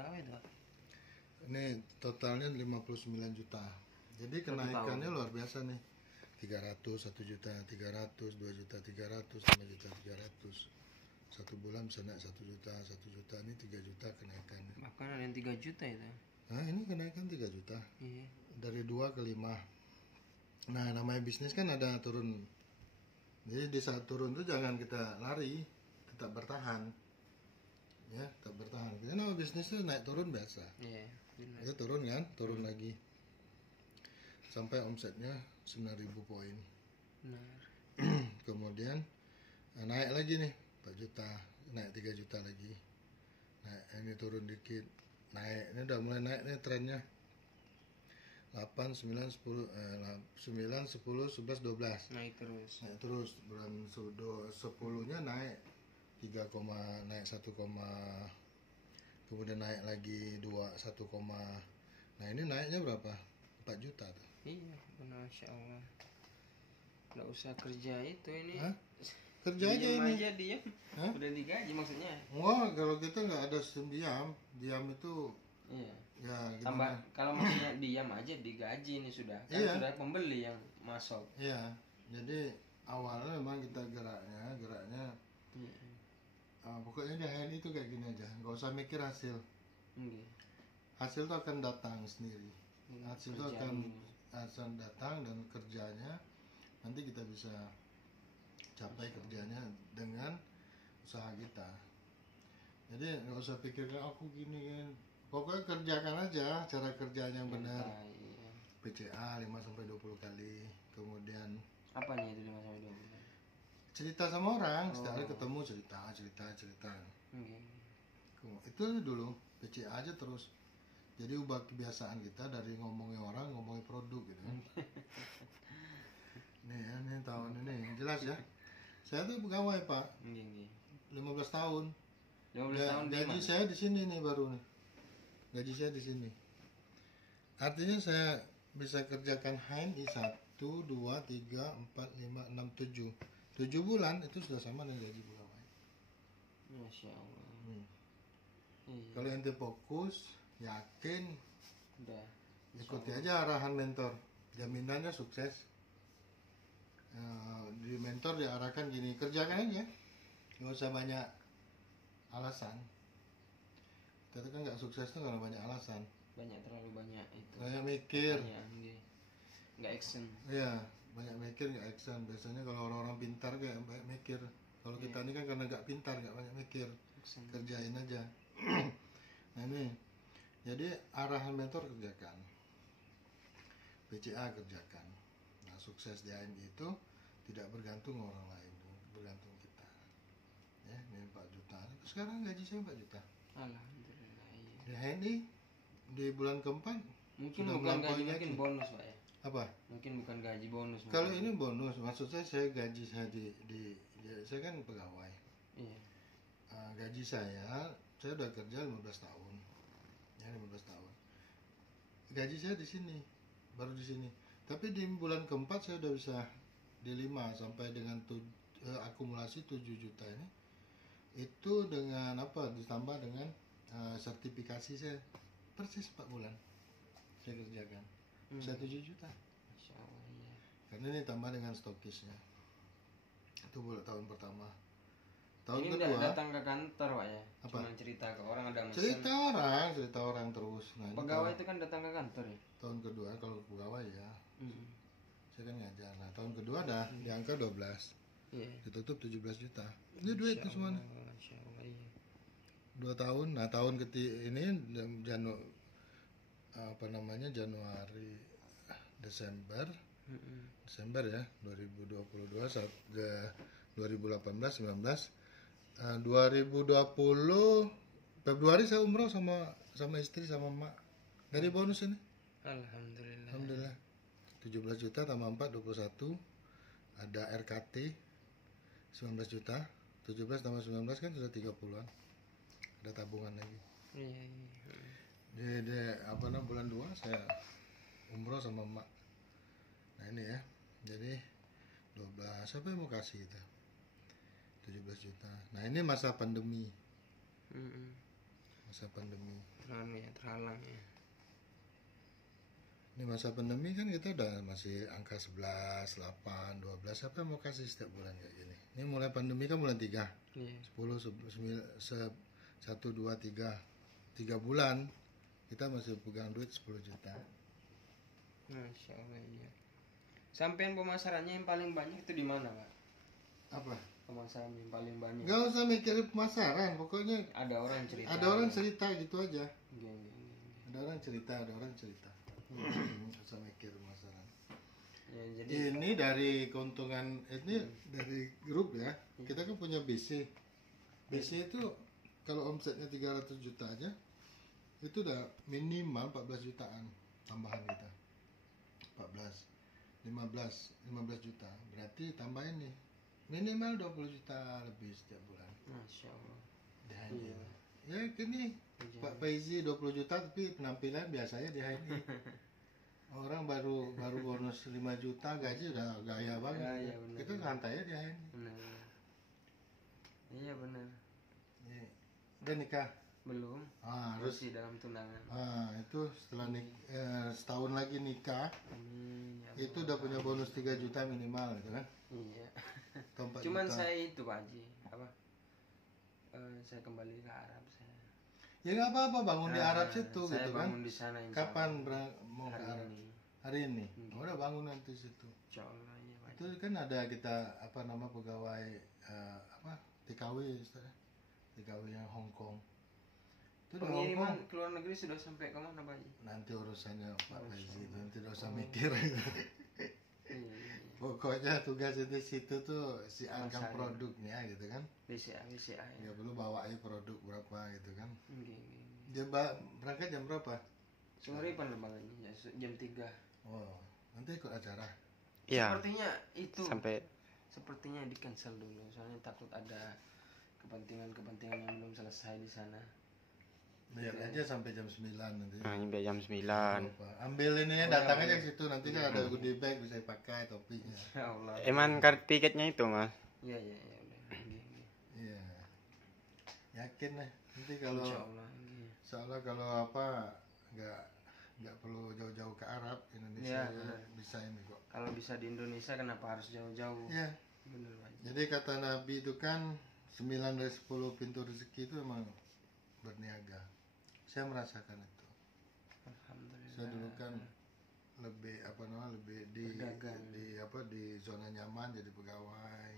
berapa itu? Ini totalnya 59 juta. Jadi kenaikannya luar biasa nih. 300, 1 juta, 300, 2 juta, 300, 5 juta, 300. Satu bulan bisa naik 1 juta, 1 juta, ini 3 juta kenaikannya. Bahkan ada yang 3 juta itu. Nah ini kenaikan 3 juta. Iya. Dari 2 ke 5. Nah namanya bisnis kan ada turun. Jadi di saat turun tuh jangan kita lari, tetap bertahan. Ya, tetap bertahan. Karena nama bisnis itu naik turun biasa. Iya, benar. Ya turun kan, turun lagi. Sampai omsetnya 9.000 poin. Benar. Kemudian naik lagi nih 4 juta, naik 3 juta lagi. Nah, ini turun dikit. Naik, ini udah mulai naik nih trennya. 8, 9, 10, 9, 10, 11, 12. Naik terus. Naik terus, bulan 10-nya naik 3, naik 1, kemudian naik lagi 2, 1, nah ini naiknya berapa? 4 juta tuh. Iya, benar, Masya Allah. Nggak usah kerja itu ini. Hah? Kerja aja Diam ini. aja diam. Hah? Udah digaji maksudnya. Wah, kalau kita nggak ada diam itu Iya. ya Tambah gimana? kalau maksudnya diam aja digaji ini sudah. Kan Iya. sudah pembeli yang masuk. Iya, jadi awalnya memang kita geraknya Iya. pokoknya di HNI itu kayak gini aja, nggak usah mikir hasil. Iya. Hasil itu akan datang sendiri. Hasil itu Kerjaan. akan datang dan kerjanya nanti kita bisa capai kerjanya dengan usaha kita. Jadi nggak usah pikirkan aku gini kan. Pokoknya kerjakan aja cara kerjanya yang benar. Iya. PCA 5-20 kali. Kemudian Apanya itu 5 sampai 20? cerita sama orang, setiap hari ketemu cerita. Iya. Itu dulu PCA aja terus. Jadi ubah kebiasaan kita dari ngomongin orang, ngomongin produk gitu kan. Nih ya, nih tahun ini jelas ya. Saya tuh pegawai Pak, Iya. 15 tahun. 15 tahun di Gaji mana? saya di sini nih baru nih. Gaji saya di sini. Artinya saya bisa kerjakan HNI 1, 2, 3, 4, 5, 6, 7. 7 bulan itu sudah sama dengan gaji pegawai. Masya Allah. Iya. Kalau ente fokus, yakin, Udah. ikuti aja arahan mentor. Jaminannya sukses. Di mentor diarahkan gini, kerjakan aja. Nggak usah banyak alasan. Kita kan nggak sukses tuh karena banyak alasan. Terlalu banyak itu. Banyak mikir. Nggak action. Iya, banyak mikir nggak action. Biasanya kalau orang-orang pintar kayak banyak mikir. Kalau kita ini kan karena nggak pintar, nggak banyak mikir. Action. Kerjain aja. Nah ini, jadi arahan mentor kerjakan. PCA kerjakan. Nah sukses di AMG itu tidak bergantung orang lain, bergantung kita. Ya, ini 4 juta. Sekarang gaji saya 4 juta. Alhamdulillah. Iya. Di HNI di bulan keempat Mungkin sudah bukan melampaui gaji, mungkin bonus Pak ya. apa? Mungkin bukan gaji bonus. Kalau mungkin. ini bonus, maksud saya gaji saya saya kan pegawai. Iya. Gaji saya udah kerja 15 tahun. Ya 15 tahun. Gaji saya di sini, baru di sini. Tapi di bulan keempat saya udah bisa di 5 sampai dengan akumulasi 7 juta ini. Itu dengan apa? Ditambah dengan sertifikasi saya persis 4 bulan saya kerjakan. Bisa 7 juta. Masya Allah, iya. Karena ini tambah dengan stokisnya. Itu bulan tahun pertama. Tahun Ini kedua udah datang ke kantor Pak ya. Apa? Cuma cerita ke orang ada mesin. cerita orang terus. Nah, ini Pegawai itu kan datang ke kantor ya. tahun kedua kalau pegawai ya. Saya kan ngajar. Nah, tahun kedua dah di angka 12. Iya. Ditutup 17 juta. Ini duit itu semuanya. Masya Allah, iya. 2 tahun. Nah, tahun ini Januari Desember ya 2022 2018 19 2020 Februari saya umroh sama istri sama emak dari bonus ini. Alhamdulillah. Alhamdulillah. 17 juta tambah 4 21. Ada RKT 19 juta. 17 tambah 19 kan sudah 30-an. Ada tabungan lagi. Iya. Di bulan 2 saya umroh sama emak. Nah ini ya. Jadi 12 siapa yang mau kasih itu? 17 juta. Nah ini masa pandemi. masa pandemi. Terhalang ya. Ini masa pandemi kan kita udah masih angka 11, 8, 12. Siapa yang mau kasih setiap bulan kayak gini? Ini mulai pandemi kan bulan 3. Iya. 10, 1, 2, 3. 3 bulan kita masih pegang duit 10 juta. Masya Allah iya. Sampean pemasarannya yang paling banyak itu di mana, Pak? Apa? Pemasaran yang paling banyak. Gak usah mikirin pemasaran, pokoknya Ada orang cerita. ada orang cerita gitu aja. Iya. Ada orang cerita. Gak usah mikir pemasaran. Ya, jadi Ini dari keuntungan, ini dari grup ya. Kita kan punya BC. BC itu kalau omsetnya 300 juta aja, itu udah minimal 14 jutaan tambahan kita. 15 juta. Berarti tambahin nih. Minimal 20 juta lebih setiap bulan. Masya Allah. Di HNI. Iya. Ya gini, Pak Faizi 20 juta tapi penampilan biasanya di HNI. Orang baru bonus 5 juta gaji udah gaya banget. Gaya, bener. Kita santai aja di HNI. Benar. Iya benar. Ya. Udah nikah? Belum. Harus. Masih dalam tunangan. Itu setelah setahun lagi nikah, Amin. Ya itu Allah. udah punya bonus 3 juta minimal gitu kan? Iya. Atau 4 Cuman juta. saya itu Pak Haji, apa? Saya kembali ke Arab saya. Ya nggak apa-apa bangun di Arab situ Saya gitu kan? bangun di sana insya Kapan Allah. mau ke Hari Arab? ini. Hari ini. Udah bangun nanti situ. Insya Allah ya Pak. Itu kan ada kita pegawai TKW istilahnya. TKW yang Hong Kong. Itu di Hong Kong. Pengiriman ke luar negeri sudah sampai kemana Pak Haji? Nanti urusannya Pak Faizi, nanti tidak usah Oh. mikir. Iya. Pokoknya tugas di situ tuh si angkat Masalah. produknya gitu kan. BCA ya. Ya perlu bawa aja produk berapa gitu kan. Oke. Dia berangkat jam berapa? Sore penerbangannya ya, jam 3. Oh, nanti ikut acara. Iya. Sepertinya itu. Sampai Sepertinya di cancel dulu, soalnya takut ada kepentingan yang belum selesai di sana. Biar aja sampai jam 9 nanti. ini biar jam 9. Apa? Ambil ini ya, Oh, datang ya, aja ke situ, nanti kan ada goodie bag bisa dipakai topinya. Ya Allah. Emang tiketnya itu, Mas? Iya udah. Oke. Iya. Yakin lah. Nanti kalau Insya Allah. Oke. soalnya kalau nggak perlu jauh-jauh ke Arab, Indonesia Iya, benar. bisa ini kok. Kalau bisa di Indonesia kenapa harus jauh-jauh? Iya. Bener Pak. Jadi kata Nabi itu kan 9 dari 10 pintu rezeki itu emang berniaga. Saya merasakan itu. Alhamdulillah. Saya dulu kan lebih Berdagang. di zona nyaman jadi pegawai.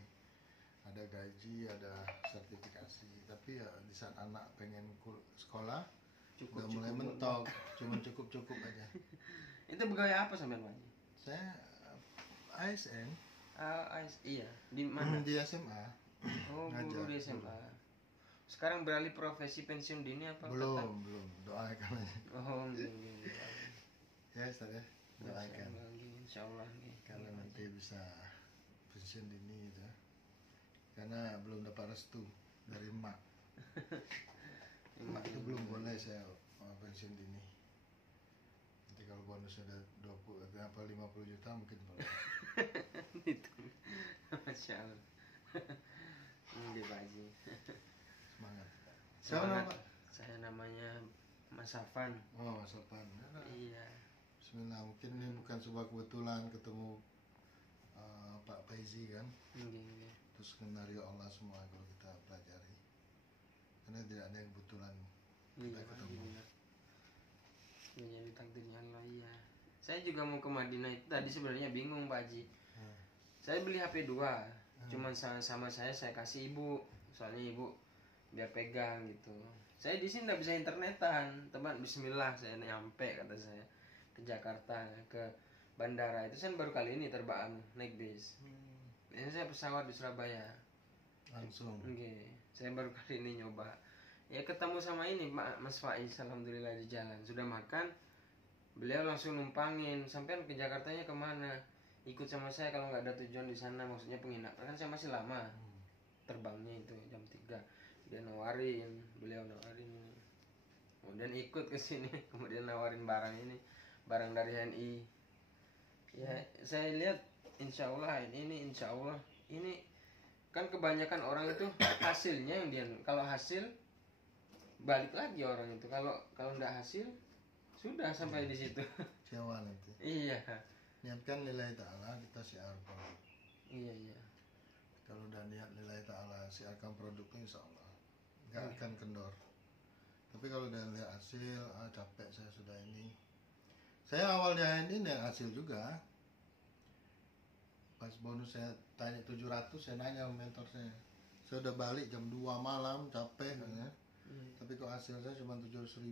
Ada gaji, ada sertifikasi. Tapi ya di saat anak pengen sekolah udah mulai mentok, cuman cukup aja. Itu pegawai apa sampean Pak? Saya ASN Iya. Di mana? di SMA. Oh, Ngajar. guru di SMA. Sekarang beralih profesi pensiun dini apa? tetap? Belum, doakan aja. Oh, iya. Ya, Ustaz ya. Doakan. Insya Allah. Kalau nanti bisa pensiun dini gitu ya. Karena belum dapat restu dari emak. Emak itu belum boleh saya pensiun dini. Nanti kalau bonus ada 50 juta mungkin boleh. Itu. Masya Allah. Ini Pak Haji. Semangat. Siapa nama Pak? Saya namanya Mas Afan. Oh, Mas Sopan. Iya. Bismillah, mungkin ini bukan sebuah kebetulan ketemu Pak Faizi kan. Iya. Terus skenario Allah semua kalau kita pelajari. Karena tidak ada yang kebetulan kita ketemu. Benar. Menjadi takdirnya Allah iya. Saya juga mau ke Madinah itu tadi sebenarnya bingung Pak Haji. Saya beli HP 2. Cuman sama saya kasih ibu. Soalnya ibu biar pegang gitu. Saya di sini nggak bisa internetan, teman. Bismillah saya nyampe kata saya ke Jakarta ke bandara itu saya baru kali ini terbang naik bis. Ini saya pesawat di Surabaya. Langsung. Oke, saya baru kali ini nyoba. Ya ketemu sama ini Mas Faiz, alhamdulillah di jalan. Sudah makan, beliau langsung numpangin. Sampai ke Jakartanya kemana? Ikut sama saya kalau nggak ada tujuan di sana, maksudnya penginapan. Kan saya masih lama terbangnya itu jam 3. Dia beliau nawarin. Kemudian ikut ke sini, kemudian nawarin barang ini, barang dari HNI. Ya, saya lihat insya Allah ini kan kebanyakan orang itu hasilnya yang dia kalau hasil balik lagi orang itu. Kalau kalau nggak hasil sudah sampai di situ. Sewa nanti. Iya. Niatkan lillahi ta'ala, kita siar produk. Iya iya. Kalau udah niat lillahi ta'ala siarkan produknya, insya Allah nggak akan kendor. Tapi kalau udah lihat hasil, capek saya sudah ini. Saya awal di HNI niat hasil juga. Pas bonus saya tanya 700, saya nanya sama mentor saya udah balik jam 2 malam capek kan. Tapi kok hasil saya cuma 700.000.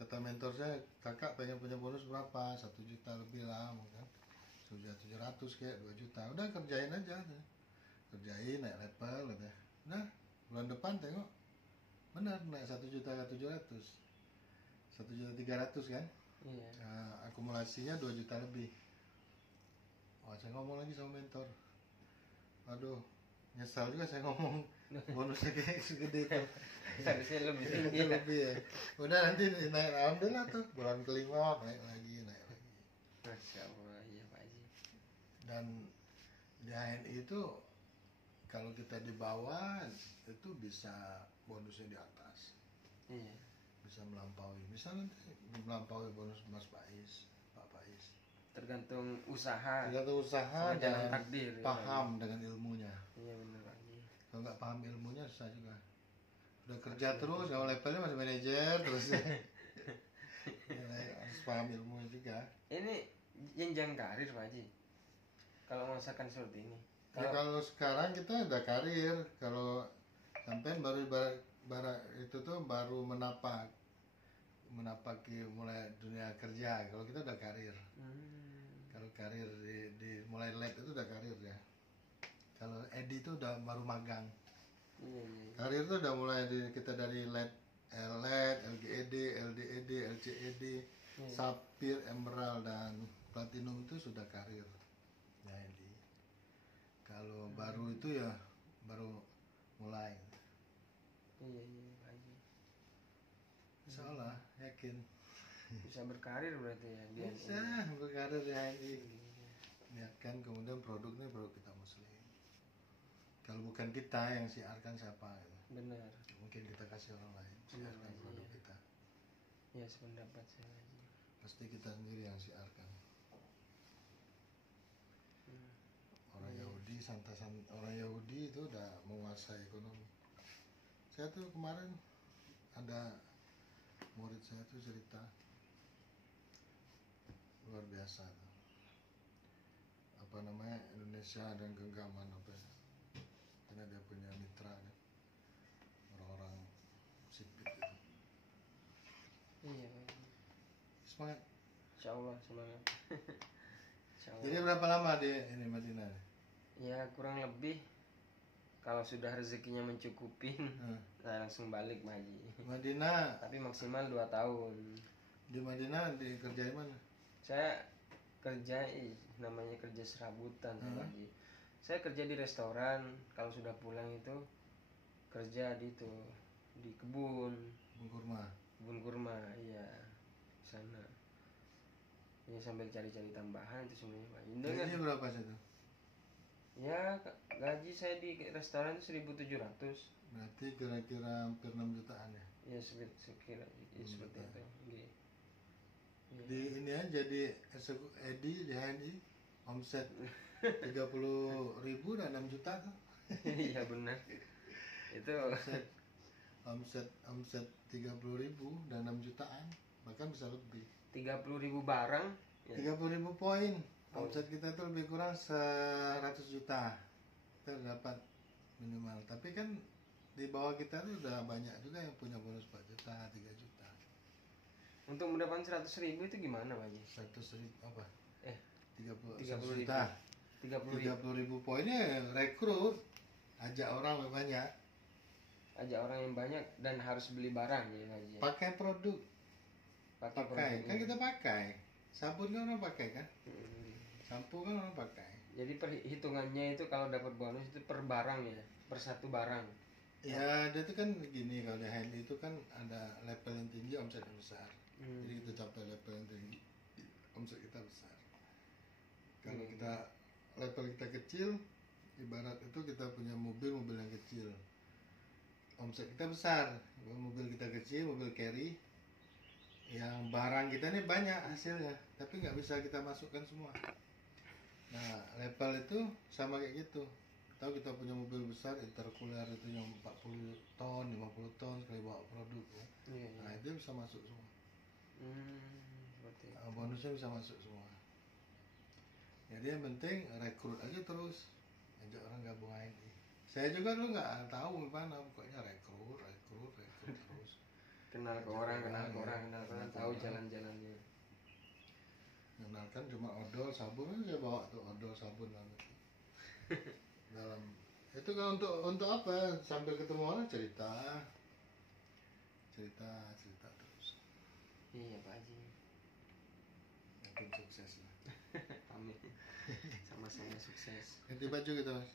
Kata mentor saya, kakak pengen punya bonus berapa? 1 juta lebih lah kan. 700 kayak 2 juta. Udah kerjain aja. Kerjain naik level udah. Nah, bulan depan tengok. Benar naik 1.700.000. 1.300.000 kan? Iya. Akumulasinya 2 juta lebih. Wah, saya ngomong lagi sama mentor. Aduh, nyesal juga saya ngomong bonusnya kayak segede itu. Harusnya lebih tinggi. Lebih ya. Udah nanti naik, alhamdulillah tuh bulan kelima naik lagi. Masya Allah, iya Pak Haji. Dan di HNI itu kalau kita di bawah itu bisa bonusnya di atas. Iya. Bisa melampaui. Misalnya nanti melampaui bonus Mas Faiz, Pak Faiz. Tergantung usaha. Tergantung usaha Sama jalan dan takdir, ya, paham dengan ilmunya. Iya benar Pak Haji. Kalau nggak paham ilmunya susah juga. Udah kerja terus, kalau levelnya masih manajer terus. Ya, harus paham ilmunya juga. Ini jenjang karir Pak Haji. Kalau masakan seperti ini. Ya, kalau sekarang kita udah karir, kalau sampai baru itu tuh baru menapaki mulai dunia kerja. Kalau kita udah karir. Kalau karir di mulai lab itu udah karir ya. Kalau Edi itu udah baru magang. Iya. Karir itu udah mulai kita dari LED, LGED, LDED, LCED, Sapphire, Emerald dan Platinum itu sudah karir. Ya Edi. Kalau baru itu ya baru mulai. Iya Pak Haji. Insya Allah, yakin. Bisa berkarir berarti ya dia. Bisa berkarir di HNI. Niatkan kemudian produknya produk kita muslim. Kalau bukan kita yang siarkan siapa? Benar. Mungkin kita kasih orang lain siarkan produk kita. Ya sependapat saya Haji. Pasti kita sendiri yang siarkan. Orang Yahudi orang Yahudi itu udah menguasai ekonomi. Saya tuh kemarin ada murid saya tuh cerita luar biasa tuh. Apa namanya, Indonesia dan genggaman apa ya? Karena dia punya mitra kan? Orang-orang sipit itu. Iya Pak Haji. Semangat. Insya Allah semangat. Insya Allah. Jadi berapa lama di ini Madinah? Ya kurang lebih kalau sudah rezekinya mencukupin, saya langsung balik Pak Haji. Madinah. Tapi maksimal 2 tahun. Di Madinah dikerjain mana? Saya kerja namanya kerja serabutan Pak Haji. Saya kerja di restoran, kalau sudah pulang itu kerja di kebun kurma, iya sana. Ya sambil cari-cari tambahan itu semuanya Pak Haji. Gajinya berapa sih itu? Ya gaji saya di restoran itu 1.700. Berarti kira-kira hampir 6 jutaan ya? Ya sekira ya, seperti itu. Iya. Di ini aja di Edi di HNI omset 30.000 dan 6 juta tuh. Iya benar. Itu omset 30.000 dan 6 jutaan, bahkan bisa lebih. 30.000 barang. Ya. 30.000 poin. Omset kita tuh lebih kurang 100 juta. Kita dapat minimal. Tapi kan di bawah kita tuh udah banyak juga yang punya bonus 4 juta, 3 juta. Untuk mendapatkan 100.000 itu gimana Pak Haji? 100.000 apa? 30 juta. 30.000 poinnya rekrut, ajak orang banyak. Ajak orang yang banyak dan harus beli barang ya Pak Haji. Pakai produk. Pakai. Kan kita pakai. Sabun kan orang pakai kan? Sampo kan orang pakai. Jadi perhitungannya itu kalau dapat bonus itu per barang ya, per satu barang. Ya, dia itu kan gini, kalau di HNI itu kan ada level yang tinggi, omset yang besar. Jadi kita capai level yang tinggi, omset kita besar. Kalau kita level kita kecil, ibarat itu kita punya mobil yang kecil. omset kita besar, mobil kita kecil, mobil carry, yang barang kita ini banyak hasilnya, tapi nggak bisa kita masukkan semua. Nah, level itu sama kayak gitu. Tahu kita punya mobil besar intercooler itu yang 40 ton, 50 ton sekali bawa produk ya. Iya, iya. Nah, itu bisa masuk semua. Seperti itu. Bonusnya bisa masuk semua. Jadi yang penting rekrut aja terus, ajak orang gabung ANI. Saya juga dulu nggak tahu gimana, pokoknya rekrut terus. Kenal ke orang, tahu jalan-jalannya. Kenalkan cuma odol sabun kan saya bawa tuh odol sabun banget. Dalam itu kan untuk apa? Sambil ketemu orang cerita terus. Iya Pak Haji. Makin sukses lah. Amin. Sama-sama sukses. Ganti baju kita mas.